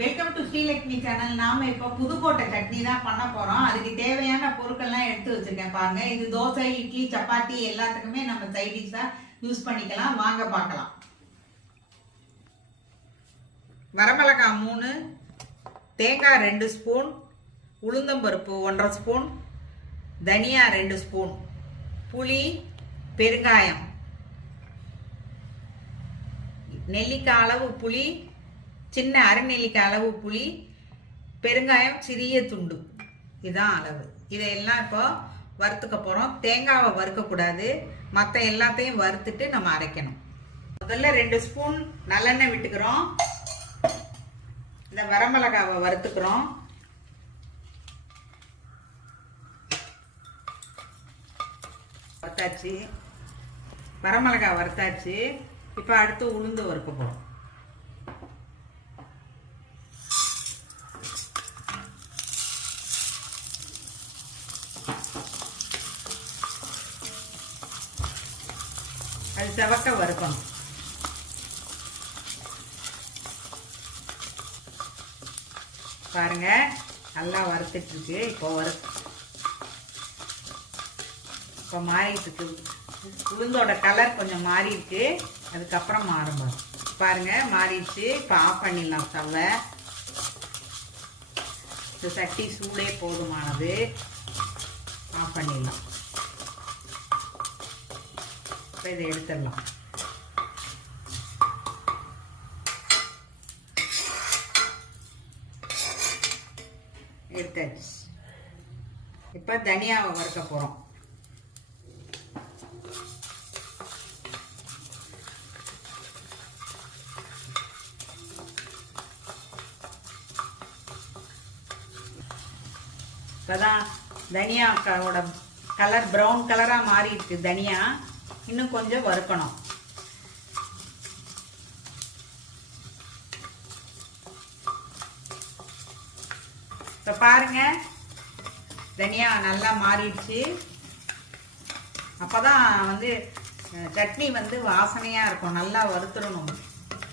Welcome to Srilakshmi channel. நாம இப்போ புதுக்கோட்டை சட்னி தான் பண்ண போறோம். அதுக்கு தேவையான பொருட்கள்லாம் எடுத்து வச்சிருக்கேன் பாருங்க. இது தோசை, இட்லி, சப்பாத்தி எல்லாத்துக்குமே நம்ம சைட் டிஷ்ஷா யூஸ் பண்ணிக்கலாம். வாங்க பார்க்கலாம். வரமிளகாய் 3, தேங்காய் 2 ஸ்பூன், உளுந்தம்பருப்பு 1.5 ஸ்பூன், தனியா 2 ஸ்பூன், புளி, பெருங்காயம், நெல்லிக்காய் அளவு புளி, சின்ன அரைநெல்லிக்காய் அளவு புளி, பெருங்காயம் சிறிய துண்டு. இதுதான் அளவு. இதையெல்லாம் இப்போ வறுத்துக்க போகிறோம். தேங்காவை வறுக்கக்கூடாது, மற்ற எல்லாத்தையும் வறுத்துட்டு நம்ம அரைக்கணும். முதல்ல 2 ஸ்பூன் நல்லெண்ணெய் விட்டுக்கிறோம். இந்த வரமிளகாவை வறுத்துக்கிறோம். வறுத்தாச்சு, வரமிளகாய் வறுத்தாச்சு. இப்போ அடுத்து உளுந்து வறுக்க போகிறோம். அது செவக்க வறுக்கணும். பாருங்க, நல்லா வறுத்துட்டு இருக்கு. இப்போ மாறிட்டு இருக்கு. உளுந்தோட கலர் கொஞ்சம் மாறி இருக்கு. அதுக்கப்புறம் மாறும் பாருங்க, மாறிடுச்சு. இப்போ ஆஃப் பண்ணிடலாம் ஸ்டவ்வை. இந்த சட்டி சூடே போதுமானது. ஆஃப் பண்ணிடலாம். இப்போ இதை எடுத்துடலாம். எடுத்தாச்சு. இப்போ தனியாவை வறுக்க போகிறோம். இப்போதான் தனியாவோட கலர் ப்ரௌன் கலராக மாறி இருக்கு. தனியா இன்னும் கொஞ்சம் வறுக்கணும். இப்போ பாருங்க, தனியா நல்லா மாறிடுச்சு. அப்போதான் சட்னி வாசனையாக இருக்கும். நல்லா வறுத்துடணும்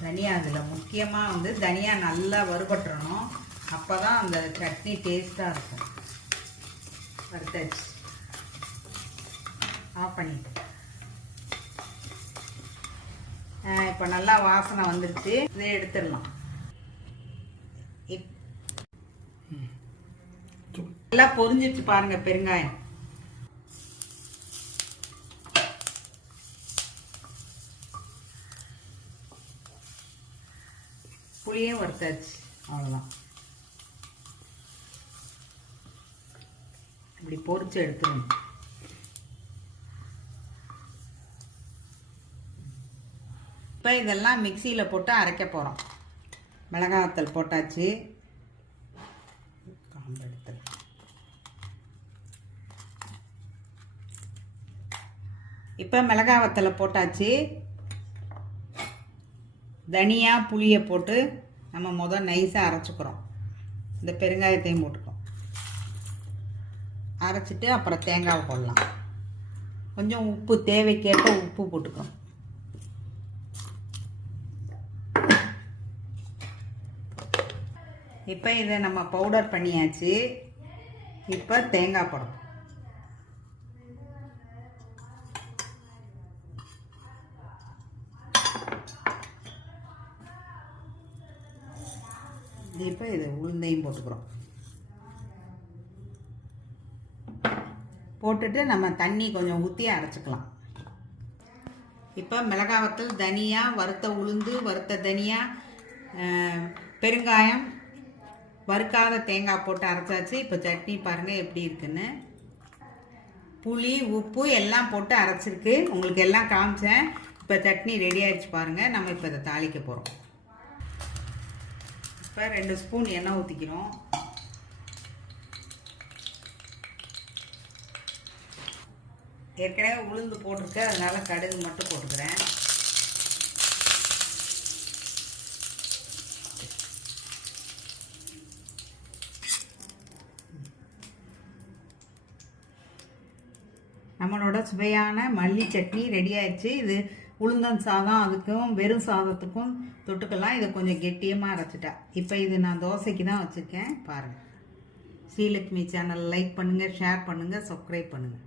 தனியா. இதில் முக்கியமாக தனியா நல்லா வறுபட்டுறணும். அப்போ தான் அந்த சட்னி டேஸ்ட்டாக இருக்கும். வறுத்தாச்சு. ஆஃப் பண்ணிட்டு இப்போ நல்லா வாசனை வந்துருச்சு. இதை எடுத்துடலாம். நல்லா பொரிஞ்சிச்சு பாருங்க. பெருங்காயம், புளியும் வறுத்தாச்சு. அவ்வளோதான். இப்படி பொரிச்சு எடுத்துடணும். இப்போ இதெல்லாம் மிக்சியில் போட்டு அரைக்க போகிறோம். மிளகாய்த்தூள் போட்டாச்சு. காம்பு எடுத்து இப்போ மிளகாய் வத்தலை போட்டாச்சு. தனியா புளியை போட்டு நம்ம நைஸாக அரைச்சிக்கிறோம். இந்த பெருங்காயத்தையும் போட்டுக்கிறோம். அரைச்சிட்டு அப்புறம் தேங்காவை போடலாம். கொஞ்சம் உப்பு தேவைக்கேற்ப உப்பு போட்டுக்கிறோம். இப்போ இதை நம்ம பவுடர் பண்ணியாச்சு. இப்போ தேங்காய் போடும். இப்போ இது உளுந்தையும் போட்டுக்கிறோம். போட்டுட்டு நம்ம தண்ணி கொஞ்சம் ஊற்றி அரைச்சிக்கலாம். இப்போ மிளகாய் வத்தல், தனியா, வறுத்த உளுந்து, வறுத்த தனியா, பெருங்காயம், வறுக்காத தேங்காய் போட்டு அரைச்சாச்சு. இப்போ சட்னி பாருங்கள் எப்படி இருக்குன்னு. புளி, உப்பு எல்லாம் போட்டு அரைச்சிருக்கு. உங்களுக்கு எல்லாம் காமிச்சேன். இப்போ சட்னி ரெடி ஆகிடுச்சு பாருங்கள். நம்ம இப்போ இதை தாளிக்க போகிறோம். இப்போ 2 ஸ்பூன் எண்ணெய் ஊற்றிக்கிறோம். ஏற்கனவே உளுந்து போட்டிருக்கு, அதனால கடுகு மட்டும் போட்டுக்கிறேன். நம்மளோட சுவையான மல்லி சட்னி ரெடி ஆயிடுச்சு. இது உளுந்தன் சாதம் அதுக்கும் வெறும் சாதத்துக்கும் தொட்டுக்கலாம். இதை கொஞ்சம் கெட்டியமாக அரைச்சிட்டா. இப்போ இது நான் தோசைக்கு தான் வச்சுருக்கேன் பாருங்கள். ஸ்ரீலக்ஷ்மி சேனல் லைக் பண்ணுங்கள், ஷேர் பண்ணுங்கள், சப்ஸ்கிரைப் பண்ணுங்கள்.